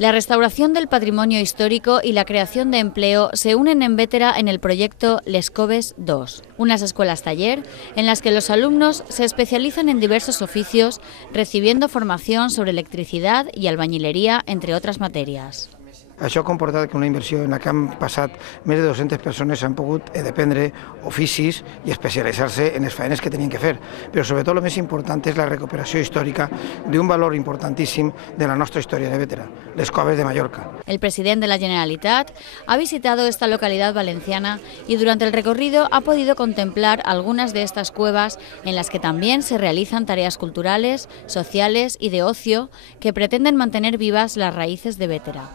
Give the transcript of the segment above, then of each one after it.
La restauración del patrimonio histórico y la creación de empleo se unen en Bétera en el proyecto Les Coves 2, unas escuelas taller en las que los alumnos se especializan en diversos oficios, recibiendo formación sobre electricidad y albañilería, entre otras materias. Això ha comportat que una inversió en la que han passat més de 200 persones han pogut dependre oficis i especialitzar-se en les feines que tenien que fer. Però sobretot el més important és la recuperació històrica d'un valor importantíssim de la nostra història de Bétera, les Coves de Mallorca. El presidente de la Generalitat ha visitado esta localidad valenciana y durante el recorrido ha podido contemplar algunas de estas cuevas en las que también se realizan tareas culturales, sociales y de ocio que pretenden mantener vivas las raíces de Bétera.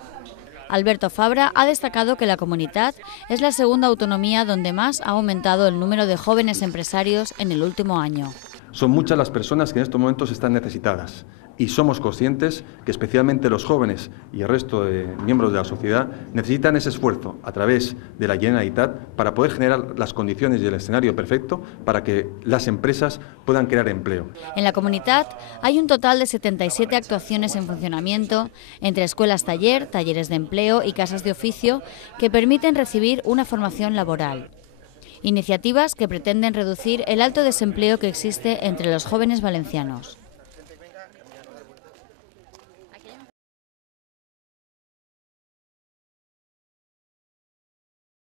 Alberto Fabra ha destacado que la comunidad es la segunda autonomía donde más ha aumentado el número de jóvenes empresarios en el último año. Son muchas las personas que en estos momentos están necesitadas y somos conscientes que especialmente los jóvenes y el resto de miembros de la sociedad necesitan ese esfuerzo a través de la Generalitat para poder generar las condiciones y el escenario perfecto para que las empresas puedan crear empleo. En la comunidad hay un total de 77 actuaciones en funcionamiento entre escuelas taller, talleres de empleo y casas de oficio que permiten recibir una formación laboral. Iniciativas que pretenden reducir el alto desempleo que existe entre los jóvenes valencianos.